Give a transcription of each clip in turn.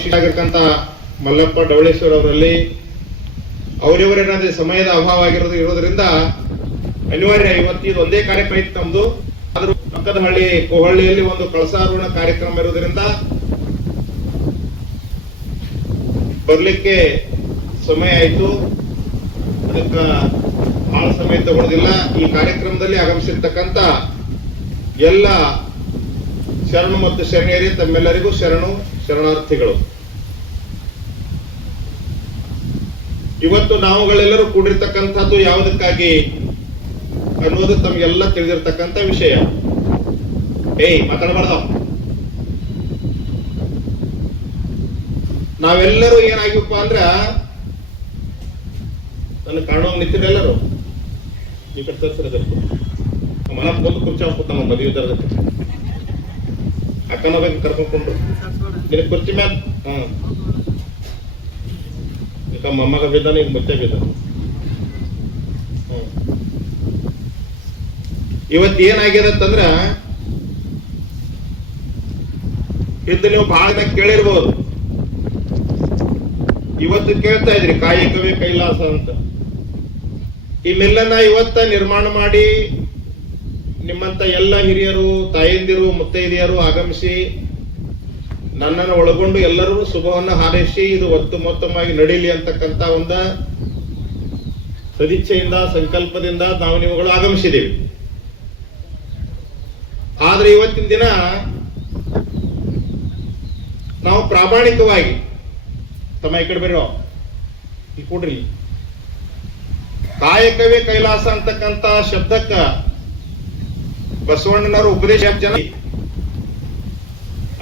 ಆಗಿರ್ತಕ್ಕಂಥ ಮಲ್ಲಪ್ಪ ಡವಳೇಶ್ವರ ಅವರಲ್ಲಿ ಅವರಿವರೇನಾದ್ರೆ ಸಮಯದ ಅಭಾವ ಇರೋದ್ರಿಂದ ಅನಿವಾರ್ಯ ಇವತ್ತು ಇದು ಒಂದೇ ಕಾರ್ಯಕ್ರಮ ಇತ್ತು ನಮ್ದು. ಆದ್ರೂ ಪಕ್ಕದಹಳ್ಳಿ ಕೋಹಳ್ಳಿಯಲ್ಲಿ ಒಂದು ಕಳಸಾರೋಹಣ ಕಾರ್ಯಕ್ರಮ ಇರೋದ್ರಿಂದ ಬರ್ಲಿಕ್ಕೆ ಸಮಯ ಆಯ್ತು. ಅದಕ್ಕ ಬಹಳ ಸಮಯ ತಗೊಳ್ಳೋದಿಲ್ಲ. ಈ ಕಾರ್ಯಕ್ರಮದಲ್ಲಿ ಆಗಮಿಸಿರ್ತಕ್ಕಂಥ ಎಲ್ಲ ಶರಣು ಮತ್ತು ಶರಣೆಯರೇ ತಮ್ಮೆಲ್ಲರಿಗೂ ಶರಣಾರ್ಥಿಗಳು. ಇವತ್ತು ನಾವುಗಳೆಲ್ಲರೂ ಕೂಡಿರ್ತಕ್ಕಂಥದ್ದು ಯಾವುದಕ್ಕಾಗಿ ಅನ್ನೋದು ತಮಗೆಲ್ಲ ತಿಳಿದಿರ್ತಕ್ಕಂಥ ವಿಷಯ. ಮಾತಾಡಬಾರ್ದ. ನಾವೆಲ್ಲರೂ ಏನಾಗಿವಪ್ಪ ಅಂದ್ರ ನನ್ನ ಕಾಣೋ ನಿಂತಿರೆಲ್ಲರೂ ಈ ಕಡೆ ಮನ ಬಂದು ಕುರ್ಚಿ ಹಾಕ್ಬಿಟ್ಟು ನಮ್ಮ ಮದುವೆ ತರದಕ್ಕೆ ಅಕ್ಕನ ಬಗ್ಗೆ ಕರ್ಕೊಂಡ್ರು ನಿನಗೆ ಕುರ್ಚಿ ಮ್ಯಾಲ ಈಗ ಮೊಮ್ಮಗ ಬಿದ್ದಾನ, ಈಗ ಮುತ್ತೆ ಬಿದ್ದಾನ. ಇವತ್ತು ಏನಾಗ್ಯದಂತಂದ್ರ ಇದು ನೀವು ಬಹಳ ಕೇಳಿರ್ಬೋದು. ಇವತ್ತು ಕೇಳ್ತಾ ಇದ್ರಿ ಕಾಯಕವೇ ಕೈಲಾಸ ಅಂತ. ಈ ಮಿಲ್ಲನ್ನ ಇವತ್ತ ನಿರ್ಮಾಣ ಮಾಡಿ ನಿಮ್ಮಂತ ಎಲ್ಲ ಹಿರಿಯರು, ತಾಯಂದಿರು, ಮುತ್ತೈದೆಯರು ಆಗಮಿಸಿ ನನ್ನನ್ನು ಒಳಗೊಂಡು ಎಲ್ಲರೂ ಶುಭವನ್ನು ಹಾರೈಸಿ ಇದು ಮೊತ್ತವಾಗಿ ನಡೀಲಿ ಅಂತಕ್ಕಂಥ ಒಂದ ಸದಿಚ್ಛೆಯಿಂದ ಸಂಕಲ್ಪದಿಂದ ನಾವು ನೀವುಗಳು ಆಗಮಿಸಿದ್ದೇವೆ. ಆದ್ರೆ ಇವತ್ತಿನ ದಿನ ನಾವು ಪ್ರಾಮಾಣಿಕವಾಗಿ ತಮ್ಮ ಈ ಕಡೆ ಬರೋ ಈ ಕೊಡ್ರಿ ಕಾಯಕವೇ ಕೈಲಾಸ ಅಂತಕ್ಕಂಥ ಶಬ್ದಕ್ಕ ಬಸವಣ್ಣನವರ ಉಪದೇಶ ಜನ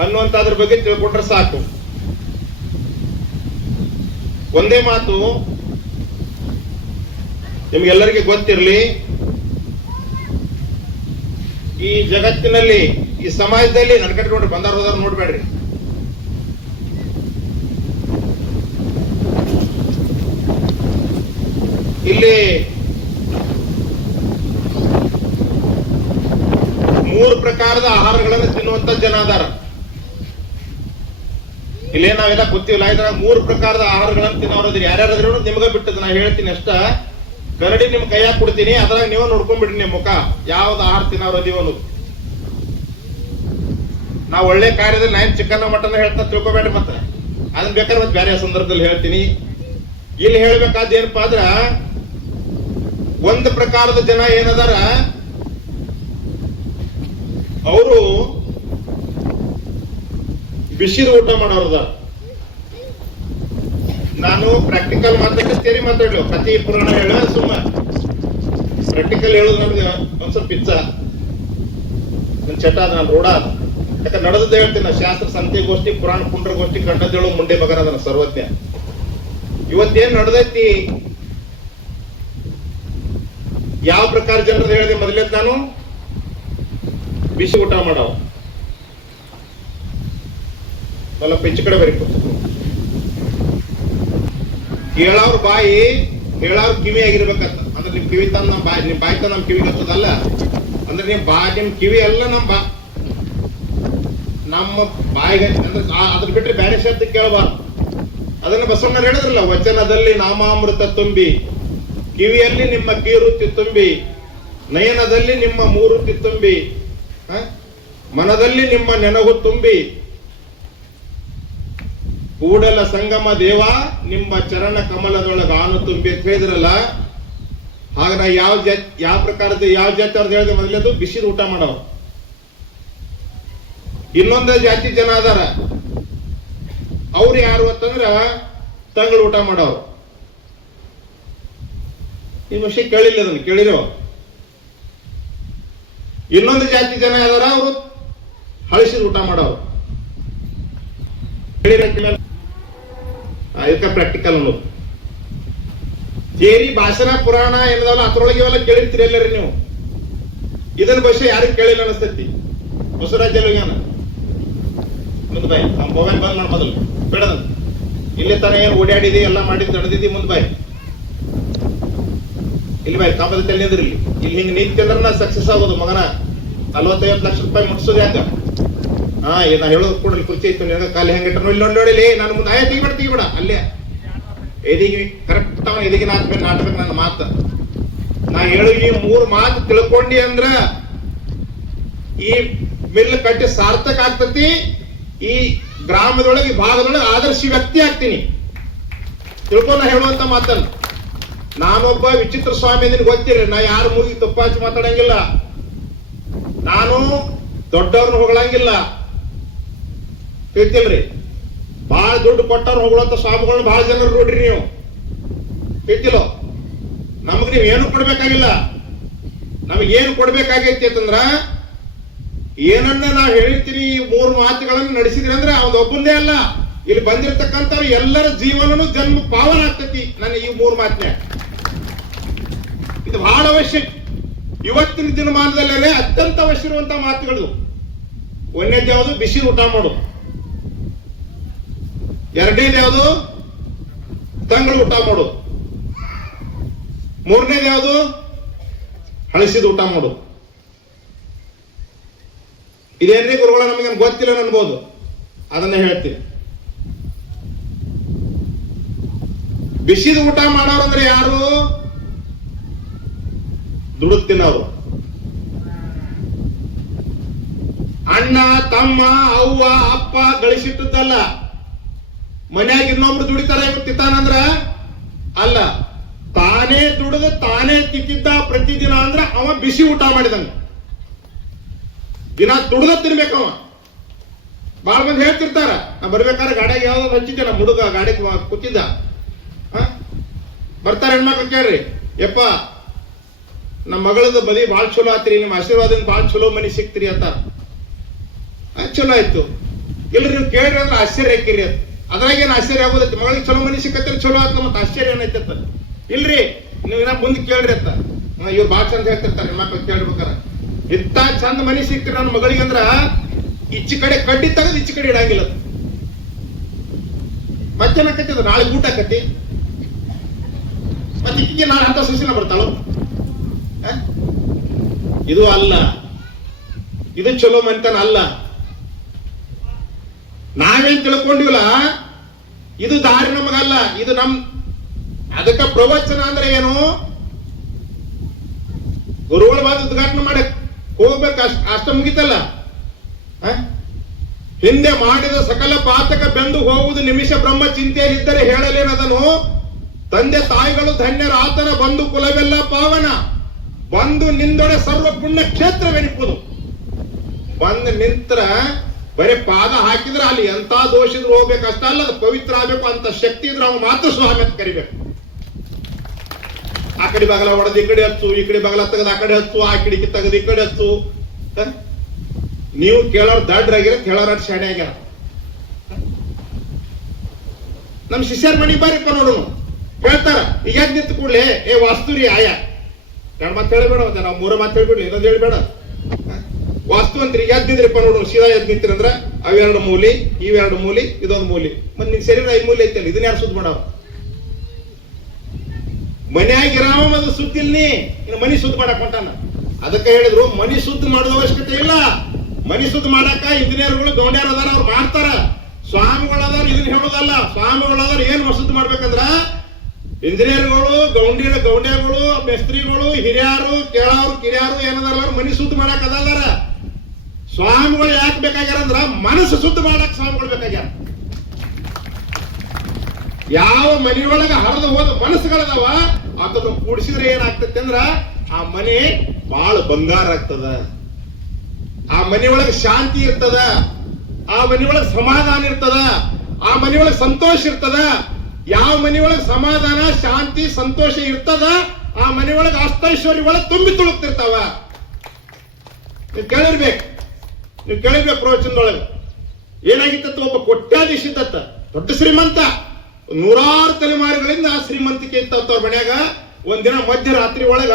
ಅನ್ನುವಂತದ್ರ ಬಗ್ಗೆ ತಿಳ್ಕೊಂಡ್ರೆ ಸಾಕು. ಒಂದೇ ಮಾತು ನಿಮ್ಗೆಲ್ಲರಿಗೆ ಗೊತ್ತಿರಲಿ, ಈ ಜಗತ್ತಿನಲ್ಲಿ ಈ ಸಮಾಜದಲ್ಲಿ ನಡ್ಕಟ್ಕೊಂಡ್ರೆ ಬಂದಾರ ಹೋದಾರ ನೋಡ್ಬೇಡ್ರಿ. ಇಲ್ಲಿ 3 ಪ್ರಕಾರದ ಆಹಾರಗಳನ್ನು ತಿನ್ನುವಂತ ಜನ ಅದಾರ. ಇಲ್ಲೇ ನಾವೆಲ್ಲ ಗೊತ್ತಿಲ್ಲ. ಇದ್ರ 3 ಪ್ರಕಾರದ ಆಹಾರಗಳನ್ನು ತಿನ್ನೋರದ್ರಿ. ಯಾರ್ಯಾರಾದ್ರೂ ನಿಮ್ಗ ಬಿಟ್ಟದ ನಾ ಹೇಳ್ತೀನಿ ಅಷ್ಟ. ಕರಡಿ ನಿಮ್ ಕೈಯಾಗ ಕೊಡ್ತೀನಿ, ಅದ್ರಾಗ ನೀವು ನೋಡ್ಕೊಂಡ್ಬಿಡ್ರಿ ನಿಮ್ ಮುಖ ಯಾವ್ದು ಆಹಾರ ತಿನ್ನೋರದೀವ ಅನ್ನೋದು. ನಾವು ಒಳ್ಳೆ ಕಾರ್ಯದಲ್ಲಿ ನಾನು ಚಿಕನ್ ಮಟನ್ ಹೇಳ್ತಾ ತಿಳ್ಕೊಬೇಡ್ರಿ. ಮತ್ತೆ ಅದನ್ನ ಬೇಕಾದ್ರೆ ಮತ್ತೆ ಬೇರೆ ಸಂದರ್ಭದಲ್ಲಿ ಹೇಳ್ತೀನಿ. ಇಲ್ಲಿ ಹೇಳ್ಬೇಕಾದ ಏನಪ್ಪಾ ಅಂದ್ರ, ಒಂದು ಪ್ರಕಾರದ ಜನ ಏನದಾರ ಅವರು ಬಿಸಿದ ಊಟ ಮಾಡೋರದ. ನಾನು ಪ್ರಾಕ್ಟಿಕಲ್ ಮಾತಾಡ ತೇರಿ ಮಾತಾಡ್ಲು, ಕಥೆ ಪುರಾಣ ಹೇಳ ಸುಮ್ಮ ಪ್ರಾಕ್ಟಿಕಲ್ ಹೇಳೋದು ನಮ್ಗೆ ಒಂದ್ ಸ್ವಲ್ಪ ಇಚ್ಛ. ನನ್ ಚಟ ಅದ, ನಾನು ರೂಢ ಅದ. ಯಾಕಂದ್ರೆ ನಡೆದದ್ದು ಹೇಳ್ತೀನಿ ನಾ. ಶಾಸ್ತ್ರ ಸಂತೆಗೋಷ್ಠಿ, ಪುರಾಣ ಪುಂಡ್ರಗೋಷ್ಠಿ ಕಂಡದೇಳು ಮುಂಡೆ ಬಗರ ಅದನ್ನ ಸರ್ವಜ್ಞ. ಇವತ್ತೇನ್ ನಡೆದೈತಿ, ಯಾವ ಪ್ರಕಾರ ಜನರದ್ದು ಹೇಳಿದೆ ಮೊದಲೇ ನಾನು ಬಿಸಿ ಊಟ ಮಾಡವ ಬಲ್ಲ ಪೆಚ್ಚ ಕಡೆ ಬರೀ ಹೇಳವ್ರ ಬಾಯಿ ಹೇಳವ್ರ ಕಿವಿ ಆಗಿರ್ಬೇಕಂತ. ಅಂದ್ರೆ ನಿಮ್ ಕಿವಿ ತಂದ್ ನಮ್ ಬಾಯಿ, ನಿಮ್ ಬಾಯಿ ತಂದ್ ನಮ್ ಕಿವಿಗೆ ಹತ್ತದಲ್ಲ. ಅಂದ್ರೆ ನಿಮ್ ಕಿವಿ ಎಲ್ಲ ನಮ್ಮ ಬಾಯಿಗೆ ಅಂದ್ರೆ ಅದ್ರ ಬಿಟ್ರೆ ಬೇರೆ ಶಬ್ದ ಕೇಳಬಾರ್ದು. ಅದನ್ನ ಬಸವಣ್ಣ ಹೇಳಿದ್ರಲ್ಲ, ವಚನದಲ್ಲಿ ನಾಮಾಮೃತ ತುಂಬಿ, ಕಿವಿಯಲ್ಲಿ ನಿಮ್ಮ ಕೀರುತಿ ತುಂಬಿ, ನಯನದಲ್ಲಿ ನಿಮ್ಮ ಮೂರುತಿ ತುಂಬಿ, ಮನದಲ್ಲಿ ನಿಮ್ಮ ನೆನಗು ತುಂಬಿ, ಕೂಡಲ ಸಂಗಮ ದೇವ ನಿಮ್ಮ ಚರಣ ಕಮಲದೊಳಗ ಆನು ತುಂಬಿ ಅಂತ ಹೇಳಿದ್ರಲ್ಲ. ಹಾಗ ನಾ ಯಾವ ಪ್ರಕಾರದ ಯಾವ ಜಾತಿ ಅವ್ರದ್ದು ಹೇಳಿದೆ ಮೊದಲೇದು ಬಿಸಿದ ಊಟ ಮಾಡವ್ರು. ಇನ್ನೊಂದು ಜಾತಿ ಜನ ಅದಾರ, ಅವ್ರು ಯಾರು ಅಂತಂದ್ರ ತಂಗಳು ಊಟ ಮಾಡವ್ರು. ಈ ವಿಷಯ ಕೇಳಿಲ್ಲ, ಅದನ್ನು ಕೇಳಿರೋ. ಇನ್ನೊಂದು ಜಾತಿ ಜನ ಯಾವ್ದಾರ ಅವರು ಹಳಸಿದ ಊಟ ಮಾಡವ್ರು. ಇದಕ್ಕೆ ಪ್ರಾಕ್ಟಿಕಲ್ ಅನ್ನೋದು. ಥಿಯರಿ ಭಾಷಣ ಪುರಾಣ ಏನದಲ್ಲ ಅದ್ರೊಳಗೆ ಇವೆಲ್ಲ ಕೇಳಿರ್ತೀರಿ ಎಲ್ಲರಿ ನೀವು. ಇದನ್ನ ಭಾಷೆ ಯಾರಿಗೆ ಕೇಳಿಲ್ಲ ಅನಿಸ್ತೈತಿ. ಬಸವರಾಜ ಮುಂದ್ ಬಾಯ್ ಮೊಬೈಲ್ ಬಂದ್ ಮಾಡಿ ಮೊದಲು ಬೇಡದ. ಇಲ್ಲಿ ತಾನೇ ಏನ್ ಓಡಾಡಿದಿ ಎಲ್ಲ ಮಾಡಿದ್ ನಡೆದಿದ್ದಿ, ಮುಂದ್ ಬಾಯ್ ಇಲ್ಲಿ ಬಾಯ್ ಕಾಂಬದ ತಲೆ ನಿಂದ್ರಿ. ಇಲ್ಲಿ ಹಿಂಗ್ ನಿಂತಂದ್ರ ಸಕ್ಸಸ್ ಆಗೋದು ಮಗನ. 40-50 ಲಕ್ಷ ರೂಪಾಯಿ ಮುಟ್ಸೋದು ಯಾಕ ನಾ ಹೇಳೋದು ಕೂಡ ಕುರ್ಚಿ ಇತ್ತು ನಿನಗೆ ಕಾಲಿ ಹೆಂಗಿಟ್ಟ ಇಲ್ಲಿ ನೋಡಿಲಿ ನಾನು ಮುಂದೆ ತೆಗಿಬೇಡ ಅಲ್ಲೇ ಎದಿಗೆ ಕರೆಕ್ಟ್ ಎದಿಗೆ ನಾಟಕ ನನ್ನ ಮಾತು ನಾ ಹೇಳು ಈ 3 ಮಾತು ತಿಳ್ಕೊಂಡಿ ಅಂದ್ರ ಈ ಮಿಲ್ ಕಟ್ಟಿ ಸಾರ್ಥಕ ಆಗ್ತತಿ. ಈ ಗ್ರಾಮದೊಳಗೆ ಭಾಗದೊಳಗೆ ಆದರ್ಶ ವ್ಯಕ್ತಿ ಆಗ್ತೀನಿ. ತಿಳ್ಕೊಂಡ ಹೇಳುವಂತ ಮಾತನ್ನ. ನಾನೊಬ್ಬ ವಿಚಿತ್ರ ಸ್ವಾಮಿ ನಿನ್ಗೆ ಗೊತ್ತಿರಿ, ನಾ ಯಾರು ಮೂಗಿ ತುಪ್ಪಾಚಿ ಮಾತಾಡಂಗಿಲ್ಲ, ನಾನು ದೊಡ್ಡವ್ರನ್ನ ಹೊಗಳಂಗಿಲ್ಲ, ತಿಳಿತಿಲ್ರಿ. ಬಹಳ ದುಡ್ಡು ಕೊಟ್ಟವ್ರು ಹೊಗಳಂತ ಸ್ವಾಮಿಗಳನ್ನ ಬಹಳ ಜನರು ನೋಡ್ರಿ ನೀವು, ತಿಳಿತಿಲ್ಲೋ. ನಮಗ್ ನೀವ್ ಏನು ಕೊಡ್ಬೇಕಾಗಿಲ್ಲ. ನಮಗೇನು ಕೊಡ್ಬೇಕಾಗೈತಿ ಅಂತಂದ್ರ ಏನನ್ನ ನಾವ್ ಹೇಳ್ತೀನಿ, ಈ 3 ಮಾತುಗಳನ್ನು ನಡೆಸಿದ್ರಿ ಅಂದ್ರೆ ಅವ್ನ ಒಬ್ಬಂದೇ ಅಲ್ಲ, ಇಲ್ಲಿ ಬಂದಿರತಕ್ಕಂಥ ಎಲ್ಲರ ಜೀವನನು ಜನ್ಮ ಪಾವನ ಆಗ್ತತಿ ನನ್ನ ಈ 3 ಮಾತನ್ಯಾಗ. ಇದು ಬಹಳ ಅವಶ್ಯಕ. ಇವತ್ತಿನ ದಿನಮಾನದಲ್ಲೇ ಅತ್ಯಂತ ಅವಶ್ಯ ಇರುವಂತಹ ಮಾತುಗಳು. ಒಂದನೇದು ಯಾವುದು? ಬಿಸಿ ಊಟ ಮಾಡು. ಎರಡನೇದು ಯಾವುದು? ತಂಗಳು ಊಟ ಮಾಡು. ಮೂರನೇದು ಯಾವುದು? ಹಳಸಿದ ಊಟ ಮಾಡು. ಇದೇನ್ರಿ ಗುರುಗಳ ನಮಗೆ ಗೊತ್ತಿಲ್ಲ ಅನ್ಬೋದು, ಅದನ್ನ ಹೇಳ್ತೀನಿ. ಬಿಸಿದ ಊಟ ಮಾಡೋರು ಅಂದ್ರೆ ಯಾರು? ದುಡುತ್ತಿನವರು. ಅಣ್ಣ ತಮ್ಮ ಅವ್ವ ಅಪ್ಪ ಗಳಿಸಿಟ್ಟದ್ದಲ್ಲ. ಮನ್ಯಾಗ ಇನ್ನೊಬ್ರು ದುಡಿತಾರ ತಿತ್ತಾನಂದ್ರ ಅಲ್ಲ, ತಾನೇ ದುಡಿದು ತಾನೇ ತಿಕ್ಕಿದ್ದ ಪ್ರತಿದಿನ ಅಂದ್ರ ಅವ ಬಿಸಿ ಊಟ ಮಾಡಿದಂಗ. ದಿನ ದುಡ್ದ ತಿನ್ಬೇಕವ. ಬಾಳ ಮಂದಿ ಹೇಳ್ತಿರ್ತಾರ, ನಾ ಬರ್ಬೇಕಾದ್ರೆ ಗಾಡಿಯಾಗ ಯಾವ್ದು ಹಚ್ಚಿದ್ದೆ, ನಮ್ಮ ಹುಡುಗ ಗಾಡಿ ಕೂತಿದ್ದ, ಬರ್ತಾರ ಹೆಣ್ಮಕ್ಳು ಕೇಳ್ರಿ, ಯಪ್ಪ ನಮ್ಮ ಮಗಳದ ಮದಿ ಬಾಳ ಚಲೋ ಆತ್ರಿ, ನಿಮ್ಮ ಆಶೀರ್ವಾದದಿಂದ ಬಾಳ ಚಲೋ ಮನಿ ಸಿಕ್ತಿರಿ ಅಂತ. ಚಲೋ ಆಯ್ತು. ಇಲ್ರಿ ನೀವು ಕೇಳ್ರಿ ಅಂದ್ರೆ ಆಶ್ಚರ್ಯ ಹಾಕಿರಿ ಅಂತ. ಅದ್ರಾಗೇನು ಆಶ್ಚರ್ಯ ಆಗೋದೈತಿ? ಮಗಳಿಗೆ ಚಲೋ ಮನಿ ಸಿಕ್ಕತ್ರಿ, ಚಲೋ ಆಯ್ತು, ಮತ್ತೆ ಆಶ್ಚರ್ಯ ಏನೈತೆ? ಇಲ್ರಿ ನೀವು ಇನ್ನ ಮುಂದೆ ಕೇಳ್ರಿ ಅಂತ. ಇವ್ರು ಬಾಳ ಚಂದ ಹೇಳ್ತಿರ್ತಾರೆ ಹೆಣ್ಮಕ್ಳು ಕೇಳ್ಬೇಕಾರ. ಇಂತ ಚಂದ ಮನಿ ಸಿಕ್ತಿರಿ ನನ್ನ ಮಗಳಿಗೆ ಅಂದ್ರ ಈಚೆ ಕಡೆ ಕಡ್ಡಿ ತೆಗೆದು ಈಚೆ ಕಡೆ ಇಡಂಗಿಲ್ಲ. ಮತ್ತೇನಾಕೈತಿ? ನಾಳೆ ಊಟ ಆಕತಿ, ಮತ್ತೆ ಈಕೆ ನಾಳೆ ಅಂತ ಸುಸಿನ ಬರ್ತಾಳು. ಇದು ಅಲ್ಲ, ಇದು ಚಲೋ ಮನಿತನ ಅಲ್ಲ. ನಾವೇನ್ ತಿಳ್ಕೊಂಡಿವಲ್ಲ, ಇದು ದಾರಿ ನಮಗಲ್ಲ, ಇದು ಅದಕ್ಕ ಪ್ರವಚನ ಅಂದ್ರೆ ಏನು? ಗುರುಗಳ ಬಾದ ಉದ್ಘಾಟನೆ ಮಾಡಕ್ ಹೋಗ್ಬೇಕು, ಅಷ್ಟ ಮುಗಿತಲ್ಲ. ಹಿಂದೆ ಮಾಡಿದ ಸಕಲ ಪಾತಕ ಬೆಂದು ಹೋಗುವುದು ನಿಮಿಷ ಬ್ರಹ್ಮ ಚಿಂತೆಯಲ್ಲಿದ್ದರೆ ಹೇಳಲೇನದನು. ತಂದೆ ತಾಯಿಗಳು ಧನ್ಯರ ಆತನ ಬಂಧು ಕುಲವೆಲ್ಲ ಪಾವನ, ಬಂದು ನಿಂದೊಡೆ ಸರ್ವ ಪುಣ್ಯ ಕ್ಷೇತ್ರವೆನಿಪ್ಪುದು. ಬಂದು ನಿಂತ್ರ ಬರೀ ಪಾದ ಹಾಕಿದ್ರೆ ಅಲ್ಲಿ ಎಂತ ದೋಷ ಇದ್ರು ಹೋಗ್ಬೇಕು ಅಷ್ಟ ಅಲ್ಲ, ಅದು ಪವಿತ್ರ ಆಗ್ಬೇಕು. ಅಂತ ಶಕ್ತಿ ಇದ್ರೆ ಅವ್ನು ಮಾತ್ರ ಸ್ವಾಮಿ ಅಂತ ಕರಿಬೇಕು. ಆ ಕಡೆ ಬಗಲ ಹೊಡೆದು ಈ ಕಡೆ ಹಚ್ಚು, ಈ ಕಡೆ ಬಗಲ ತೆಗೆದು ಆ ಕಡೆ ಹಚ್ಚು, ಆ ಕಿಡಿಕಿ ತೆಗೆದು ಈ ಕಡೆ ಹಚ್ಚು. ನೀವು ಕೇಳೋರು ದಡ್ರಾಗಿರ, ಕೇಳೋರ ಶಾಣೆ ಆಗ್ಯಾರ. ನಮ್ ಶಿಷ್ಯರ ಮನಿ ಬಾರಿಪ್ಪ ನೋಡೋಣ ಹೇಳ್ತಾರ. ಈಗ ಯಾಕೆ ನಿಂತು ಕೂಡ್ಲೆ ಏ ವಾಸ್ತುರಿ ಆಯ 2 ಮಾತು ಹೇಳ್ಬೇಡ, ಮತ್ತೆ ನಾವು 3 ಮಾತು ಹೇಳ್ಬಿಡ್ಲಿ, ಇನ್ನೊಂದು ಹೇಳ್ಬೇಡ. ವಾಸ್ತು ಅಂತ್ರಿ ಎದ್ದಿದ್ರಿಪ್ಪ ನೋಡು, ಸೀದಾ ಎದ್ ನಿಂತಿರಂದ್ರ ಅವೆರಡು ಮೂಲಿ, ಇವೆರಡು ಮೂಲಿ, ಇದೊಂದು ಮೂಲಿ. ಮತ್ತೆ ನಿನ್ ಶರೀರ 5 ಮೂಲಿ ಐತಲ್ಲ, ಇದನ್ನ ಯಾರು ಸುದ್ದಿ ಮಾಡವ? ಮನ್ಯಾಗಿರಾಮ ಮೊದಲು ಸುದ್ದಿಲ್ನಿ, ಇನ್ನು ಮನಿ ಸುದ್ದಿ ಮಾಡಕ್ ಹೊಂಟಾನ. ಅದಕ್ಕೆ ಹೇಳಿದ್ರು ಮನಿ ಸುದ್ದಿ ಮಾಡೋದ ಅವಶ್ಯಕತೆ ಇಲ್ಲ. ಮನಿ ಸುದ್ದಿ ಮಾಡಾಕ ಇಂಜಿನಿಯರ್ಗಳು ಗೌಂಡ್ಯಾರ ಅದಾರ, ಅವ್ರು ಮಾಡ್ತಾರ. ಸ್ವಾಮಿಗಳದಾರ ಇದನ್ನ ಹೇಳೋದಲ್ಲ. ಸ್ವಾಮಿಗಳದಾರ ಏನ್ ಸುದ್ದಿ ಮಾಡ್ಬೇಕಂದ್ರ ಇಂಜಿನಿಯರ್ಗಳು, ಗೌಂಡ್ಯಗಳು, ಮೇಸ್ತ್ರಿಗಳು, ಹಿರಿಯರು, ಕೇಳಾರು, ಕಿರಿಯಾರು ಏನದಾರ ಮನಿ ಸುದ್ದಿ ಮಾಡಕ್ ಅದಾರ. ಸ್ವಾಮಿಗಳು ಯಾಕೆ ಬೇಕಾಗ್ಯಾರ ಅಂದ್ರ ಮನಸ್ಸು ಶುದ್ಧ ಮಾಡಕ್ ಸ್ವಾಮಿಗಳು ಬೇಕಾಗ್ಯಾರ. ಯಾವ ಮನೆಯೊಳಗ ಹರಿದು ಹೋದ ಮನಸ್ಸುಗಳದಾವ ಅದನ್ನು ಕೂಡಿಸಿದ್ರೆ ಏನಾಗ್ತದೆ ಅಂದ್ರ ಆ ಮನೆ ಬಹಳ ಬಂಗಾರ ಆಗ್ತದ. ಆ ಮನೆಯೊಳಗೆ ಶಾಂತಿ ಇರ್ತದ, ಆ ಮನೆಯೊಳಗೆ ಸಮಾಧಾನ ಇರ್ತದ, ಆ ಮನೆಯೊಳಗೆ ಸಂತೋಷ ಇರ್ತದ. ಯಾವ ಮನೆಯೊಳಗೆ ಸಮಾಧಾನ, ಶಾಂತಿ, ಸಂತೋಷ ಇರ್ತದ ಆ ಮನೆಯೊಳಗೆ ಅಷ್ಟೈಶ್ವರ್ಯಗಳು ತುಂಬಿ ತುಳುಕ್ತಿರ್ತಾವ. ನೀವು ಕೇಳಿರ್ಬೇಕು ಪ್ರವಚನದೊಳಗೆ ಏನಾಗಿತ್ತ. ಒಬ್ಬ ಕೋಟ್ಯಾಧೀಶ ಇದ್ದತ್ತ, ದೊಡ್ಡ ಶ್ರೀಮಂತ, 100 ತಲೆಮಾರುಗಳಿಂದ ಆ ಶ್ರೀಮಂತಿಕೆ ಇತ್ತವ್ರ ಮನ್ಯಾಗ. ಒಂದಿನ ಮಧ್ಯರಾತ್ರಿ ಒಳಗ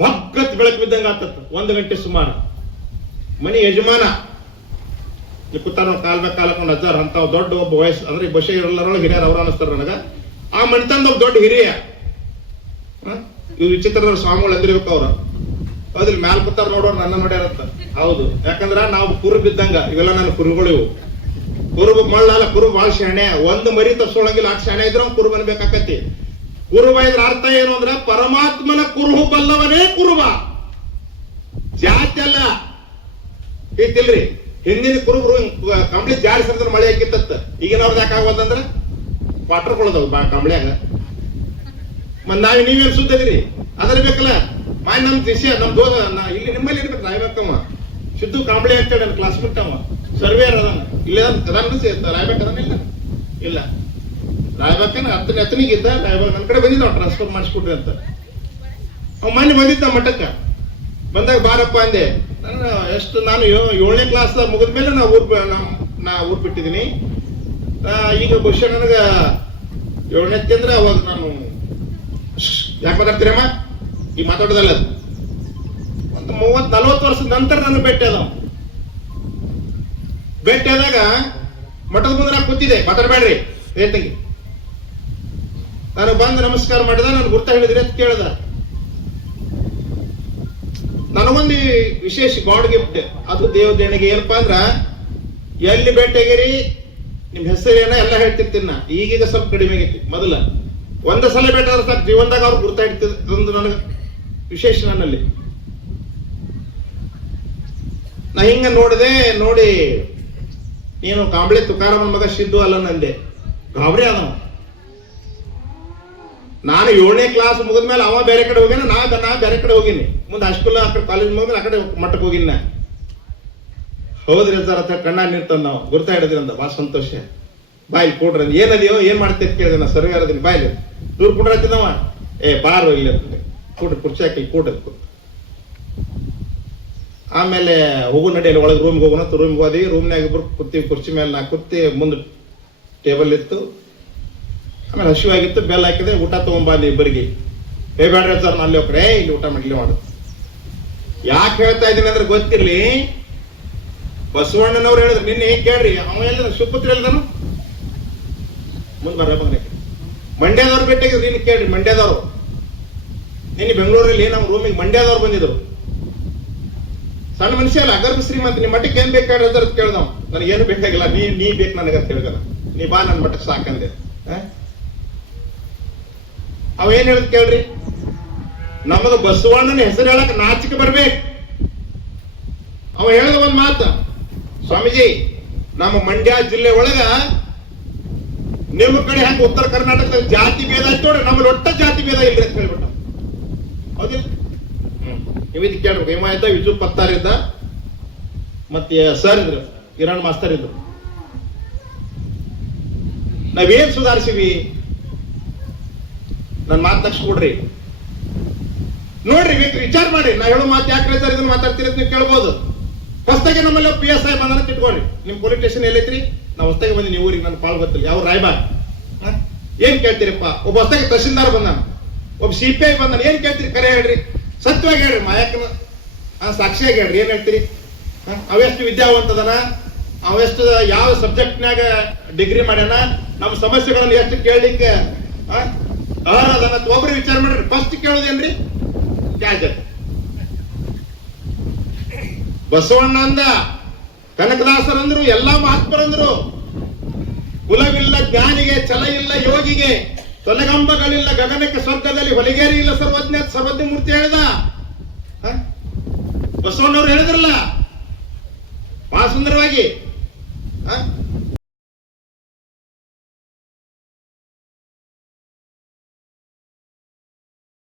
ಭಗ್ಗತ್ ಬೆಳಕು ಬಿದ್ದಂಗ ಆತತ್ತ. 1 ಗಂಟೆ ಸುಮಾರು. ಮನಿ ಯಜಮಾನ ಕೂತಾರ, ಕಾಲ್ ಮೇಲೆ ಕಾಲಕೊಂಡು ಅಜ್ಜಾರ ಅಂತ ದೊಡ್ಡ ಒಬ್ಬ ವಯಸ್ಸು ಅಂದ್ರೆ ಬಸೆ ಎಲ್ಲರೊಳಗೆ ಹಿರಿಯರು ಅವ್ರ ಅನಿಸ್ತಾರ ನನಗ. ಆ ಮಣಿತಂದ ಒಬ್ಬ ದೊಡ್ಡ ಹಿರಿಯ, ಇವ್ ವಿಚಿತ್ರ ಸ್ವಾಮಿಗಳು ಅಂದಿರ್ಬೇಕು ಅವ್ರ. ಅದ್ರಲ್ಲಿ ಮ್ಯಾಲ್ ಕೂತಾರ ನೋಡೋರು ನನ್ನ ಮಾಡ್ಯಾರತ್ತ. ಹೌದು, ಯಾಕಂದ್ರ ನಾವು ಕುರು ಬಿದ್ದಂಗ ಇವೆಲ್ಲ ನನ್ನ ಕುರುಗಳು ಇವು. ಕುರುಬ ಮಳ್ಳಲ್ಲ, ಕುರುಬ ಭಾಳ ಶಾಣೆ. ಒಂದು ಮರಿ ತಪ್ಸೋಳಂಗಿಲ್ಲ, ಆಟ ಶಾಣೆ ಇದ್ರ ಕುರುಬ ಅನ್ಬೇಕಾಕತಿ. ಕುರುಬ ಇದ್ರ ಅರ್ಥ ಏನು ಅಂದ್ರ ಪರಮಾತ್ಮನ ಕುರುಹು ಬಲ್ಲವನೇ ಕುರುಬ, ಜಾತಿ ಅಲ್ಲ. ಐತಿಲ್ರಿ, ಹಿಂದಿನ ಕುರುಬರು ಕಂಪ್ಲೀಟ್ ಜಾರಿ ಸರಿದ್ರೆ ಮಳೆ ಹಾಕಿತ್ತ. ಈಗಿನವ್ರದ್ದು ಯಾಕಾಗೋದಂದ್ರ ವಾಟರ್ ಕೊಳದವು ಕಂಬಳಿಯಾಗ. ಮತ್ ನೀವೇನ್ ಸುದ್ದಿದ್ರಿ ಅದರ ಬೇಕಲ್ಲ. ಮಾಯ ನಮ್ ದಿಶ ನಮ್ ದೋದ ಇಲ್ಲಿ ನಿಮ್ಮಲ್ಲಿ ಇರ್ಬೇಕು. ರಾಯ್ಬೇಕಮ್ಮ ಸಿದ್ದು ಕಾಂಬಳಿ ಅಂತೇಳಿ ನನ್ನ ಕ್ಲಾಸ್ಮೇಟ್ ಅವ ಸರ್ವೇರ್ ಅದಾನ. ಇಲ್ಲೇ ರಾಯ್ಬೇಕ ಅದಾನ. ಇಲ್ಲ ರಾಯ್ಬೇಕನ ಹತ್ತನಿಗಿದ್ದ ರಾಯ್ಬೇಕ ನನ್ನ ಕಡೆ ಬಂದಿದ್ದ. ಟ್ರಾನ್ಸ್ಫರ್ ಮಾಡಿಸ್ಕೊಡ್ರಿ ಅಂತ ಅವ್ ಮೊನ್ನೆ ಬಂದಿದ್ದ ಮಠಕ್ಕ. ಬಂದಾಗ ಬಾರಪ್ಪ ಅಂದೆ. ನಾನು 7ನೇ ಕ್ಲಾಸ್ ಮುಗಿದ್ಮೇಲೆ ನಾ ಊರ್ ಬಿಟ್ಟಿದ್ದೀನಿ. ಈಗ ಬಹುಶಃ ನನಗ 7ನೇ ಅಂದ್ರೆ ಅವಾಗ ನಾನು ಯಾಕೆ ಮಾತಾಡ್ತೀರಮ್ಮ ಈಗ ಮಾತಾಡೋದಲ್ಲ. ಒಂದು 30-40 ವರ್ಷದ ನಂತರ ನಾನು ಭೇಟಿ ಆದಾಗ ಮಠದ ಮುಂದೆ ನಾ ಕೂತಿದ್ದೆ. ಮಾತಾಡ್ಬೇಡ್ರಿ ಹೇಳ್ತಂಗಿ. ನಾನು ಬಂದು ನಮಸ್ಕಾರ ಮಾಡಿದ. ನಾನು ಗುರ್ತ ಹೇಳಿದ್ರಿ ಅಂತ ಕೇಳ್ದ. ನನಗೊಂದು ವಿಶೇಷ ಗಾಡ್ ಗಿಫ್ಟ್, ಅದು ದೇವ ದೇಣಿಗೆ. ಏನಪ್ಪಾ ಅಂದ್ರ ಎಲ್ಲಿ ಭೇಟಿಯಾಗಿರಿ, ನಿಮ್ ಹೆಸರೇನ ಎಲ್ಲ ಹೇಳ್ತಿರ್ತೀನಿ ನಾ. ಈಗೀಗ ಸ್ವಲ್ಪ ಕಡಿಮೆ ಆಗೈತಿ. ಮೊದಲ ಒಂದ ಸಲ ಭೇಟಾದ್ರೆ ಸಾಕು, ಜೀವನದಾಗ ಅವ್ರು ಗುರ್ತಾ ಇಡ್ತಿದ್ದೊಂದು ನನಗೆ ವಿಶೇಷ. ನನ್ನಲ್ಲಿ ನಾ ಹಿಂಗ ನೋಡಿ ನೀನು ಕಾಂಬಳಿ ತುಕಾರಾಮನ್ ಮಗ ಸಿದ್ದು ಅಲ್ಲ ನಂದೆ. ಗಾಬರಿ ಆದವ. ನಾನು 7ನೇ ಕ್ಲಾಸ್ ಮುಗಿದ್ಮೇಲೆ ಅವ ಬೇರೆ ಕಡೆ ಹೋಗಿನ, ನಾ ಬೇರೆ ಕಡೆ ಹೋಗಿನಿ. ಮುಂದೆ ಹೈಸ್ಕೂಲ್ ಆ ಕಡೆ ಕಾಲೇಜ್ ಮುಗಿದ್ಮೇಲೆ ಆ ಕಡೆ ಮಟ್ಟಕ್ಕೆ ಹೋಗಿನ. ಹೌದ್ರಿ ಸರ್ ಅಂತ ಕಣ್ಣ ನಿಂತಂದ. ನಾವು ಗುರ್ತಾ ಹಿಡಿದ್ರಂದ. ಭಾಳ ಸಂತೋಷ. ಬಾಯ್ಲಿ ಕೊಡ್ರಿ ಅಂದ. ಏನದಿಯೋ ಏನ್ ಮಾಡ್ತೇವೆ ಕೇಳಿದೆ. ನಾ ಸರ್ವೆ ಇರೋದಿಲ್ಲ. ಬಾಯ್ಲಿ ದೂರ ಕೊಡ್ರ ಹತ್ತಿದವ. ಬಾರು ಇಲ್ಲ ಕೊಡ್ರಿ, ಕುರ್ಚಿ ಹಾಕಿ ಕೊಡ್ರಿ. ಆಮೇಲೆ ಹೋಗು ನಡಿಯಲ್ಲಿ ಒಳಗೆ ರೂಮ್ಗೆ ಹೋಗೋಣ. ರೂಮ್ಗೆ ಹೋದ್ವಿ. ರೂಮ್ನಾಗ ಇಬ್ರು ಕೂತೀವಿ. ಕುರ್ಚಿ ಮೇಲೆ ನಾ ಕೂತಿ, ಮುಂದೆ ಟೇಬಲ್ ಇತ್ತು. ಆಮೇಲೆ ಹಸಿವಾಗಿತ್ತು. ಬೆಲ್ ಹಾಕಿದೆ. ಊಟ ತಗೊಂಬಂದಿ ಇಬ್ಬರಿಗೆ. ಬೇಡ್ರಿ ಸರ್ ಅಲ್ಲಿ ಹೋಗ್ರೆ ಇಲ್ಲಿ ಊಟ ಮಾಡ್ಲಿ ಮಾಡು. ಯಾಕೆ ಹೇಳ್ತಾ ಇದ್ದೀನಿ ಅಂದ್ರೆ ಗೊತ್ತಿರ್ಲಿ. ಬಸವಣ್ಣನವ್ರು ಹೇಳಿದ್ರು ನಿನ್ನೆ ಕೇಳ್ರಿ. ಅವ ಹೇಳಿದ್ರು ಶಿವಪುತ್ರ ಹೇಳಿದನು. ಮುಂದೆ ಬರ್ರ ಬಂದ್ರೆ ಮಂಡ್ಯದವ್ರು ಭೇಟಿಯಾಗಿದ್ರು. ನೀನು ಕೇಳ್ರಿ ಮಂಡ್ಯದವ್ರು. ನಿನ್ನೆ ಬೆಂಗಳೂರಲ್ಲಿ ನಮ್ಮ ರೂಮಿಗೆ ಮಂಡ್ಯದವ್ರು ಬಂದಿದ್ರು. ಸಣ್ಣ ಮನುಷ್ಯ ಅಲ್ಲ, ಅಗರ್ಭ ಶ್ರೀಮಂತ. ನಿಮ್ಮ ಮಟ್ಟಕ್ಕೆ ಏನ್ ಬೇಕಾದ್ರೆ ಅಂತ ಕೇಳ್ದವ್. ನನಗೇನು ಬೇಕಾಗಿಲ್ಲ, ನೀ ಬೇಕು ನನಗಂತ ಹೇಳಿದ. ನೀ ಬಾ ನನ್ನ ಮಟ್ಟಕ್ಕೆ ಸಾಕಂದೆ. ಅವ ಏನ್ ಹೇಳದ್ ಕೇಳ್ರಿ. ನಮಗ ಬಸವಣ್ಣನ ಹೆಸರು ಹೇಳಕ್ ನಾಚಿಕೆ ಬರ್ಬೇಕು. ಅವ ಹೇಳಿದ ಒಂದ್ ಮಾತು, ಸ್ವಾಮೀಜಿ ನಮ್ಮ ಮಂಡ್ಯ ಜಿಲ್ಲೆ ಒಳಗ ನಿಮ್ಮ ಕಡೆ ಹೆಂಗ ಉತ್ತರ ಕರ್ನಾಟಕದ ಜಾತಿ ಭೇದ ಆಯ್ತು ನೋಡ್ರಿ, ನಮ್ಮಲ್ಲಿ ಒಟ್ಟ ಜಾತಿ ಭೇದ ಇಲ್ರಿ ಅಂತ ಹೇಳ್ಬಿಟ್ಟ. ಹೌದಿಲ್ಲ? ನೀವು ಇದಕ್ಕೆ ಕೇಳ್ಬೇಕು. ಹಿಮ ಇದ್ದ, ವಿಜು ಪತ್ತಾರ್ ಇದ್ದ, ಮತ್ತೆ ಸರ್ ಇದ್ರು, ಕಿರಣ್ ಮಾಸ್ತರ್ ಇದ್ರು. ನಾವೇನ್ ಸುಧಾರಿಸಿವಿ? ನನ್ ಮಾತು ತಕ್ಷ ಕೊಡ್ರಿ, ನೋಡ್ರಿ, ವಿಚಾರ ಮಾಡಿ. ನಾ ಹೇಳೋ ಮಾತು ಯಾಕ್ರೆ ಸರ್ ಇದನ್ನ ಮಾತಾಡ್ತೀರಿ ಅಂತ ನೀವು ಕೇಳ್ಬೋದು. ಹೊಸದಾಗಿ ನಮ್ಮಲ್ಲಿ PSI ಬಂದನ ತಿಟ್ಕೊಳ್ರಿ. ನಿಮ್ ಪೊಲೀಸ್ ಸ್ಟೇಷನ್ ಎಲ್ಲೈತ್ರಿ? ನಾವು ಹೊಸದಾಗಿ ಬಂದಿನಿ ಊರಿಗೆ. ನನ್ನ ಪಾಲ್ ಗೊತ್ತಿಲ್ಲ ಯಾವ ರಾಯಬಾಗ್. ಏನ್ ಕೇಳ್ತೀರಪ್ಪ? ಒಬ್ಬ ಹೊಸದಾಗಿ ತಹಶೀಲ್ದಾರ್ ಬಂದಾನ, ಒಬ್ಬ CPI ಬಂದಾನ. ಏನ್ ಕೇಳ್ತೀರಿ? ಕರೆ ಹೇಳ್ರಿ, ಸತ್ಯವಾಗಿ ಹೇಳ್ರಿ, ಮಾಯಕನ ಸಾಕ್ಷಿಯಾಗಿ ಹೇಳ್ರಿ. ಏನ್ ಹೇಳ್ತೀರಿ? ಅವೆಷ್ಟು ವಿದ್ಯಾವಂತದನ, ಅವೆಷ್ಟು ಯಾವ ಸಬ್ಜೆಕ್ಟ್ನಾಗ ಡಿಗ್ರಿ ಮಾಡ್ಯಾನ, ನಮ್ಮ ಸಮಸ್ಯೆಗಳನ್ನ ಎಷ್ಟು ಕೇಳಲಿಕ್ಕೆ ಅದನ್ನ ಒಬ್ರು ವಿಚಾರ ಮಾಡ್ರಿ. ಫಸ್ಟ್ ಕೇಳೋದೇನ್ರಿ? ತ್ಯಾಜ್ಯ. ಬಸವಣ್ಣ ಅಂದ, ಕನಕದಾಸರಂದ್ರು, ಎಲ್ಲಾ ಮಹಾತ್ಮರಂದ್ರು, ಕುಲವಿಲ್ಲ ಜ್ಞಾನಿಗೆ, ಛಲ ಇಲ್ಲ ಯೋಗಿಗೆ, ತೊಲಗಂಬಗಳಿಲ್ಲ ಗಗನಕ್ಕೆ, ಸ್ವರ್ಗದಲ್ಲಿ ಹೊಲಿಗೇರಿ ಇಲ್ಲ ಸರ್ವಜ್ಞ ಮೂರ್ತಿ ಹೇಳಿದ. ಬಸವಣ್ಣವ್ರು ಹೇಳಿದ್ರಲ್ಲ ಬಹಳ ಸುಂದರವಾಗಿ.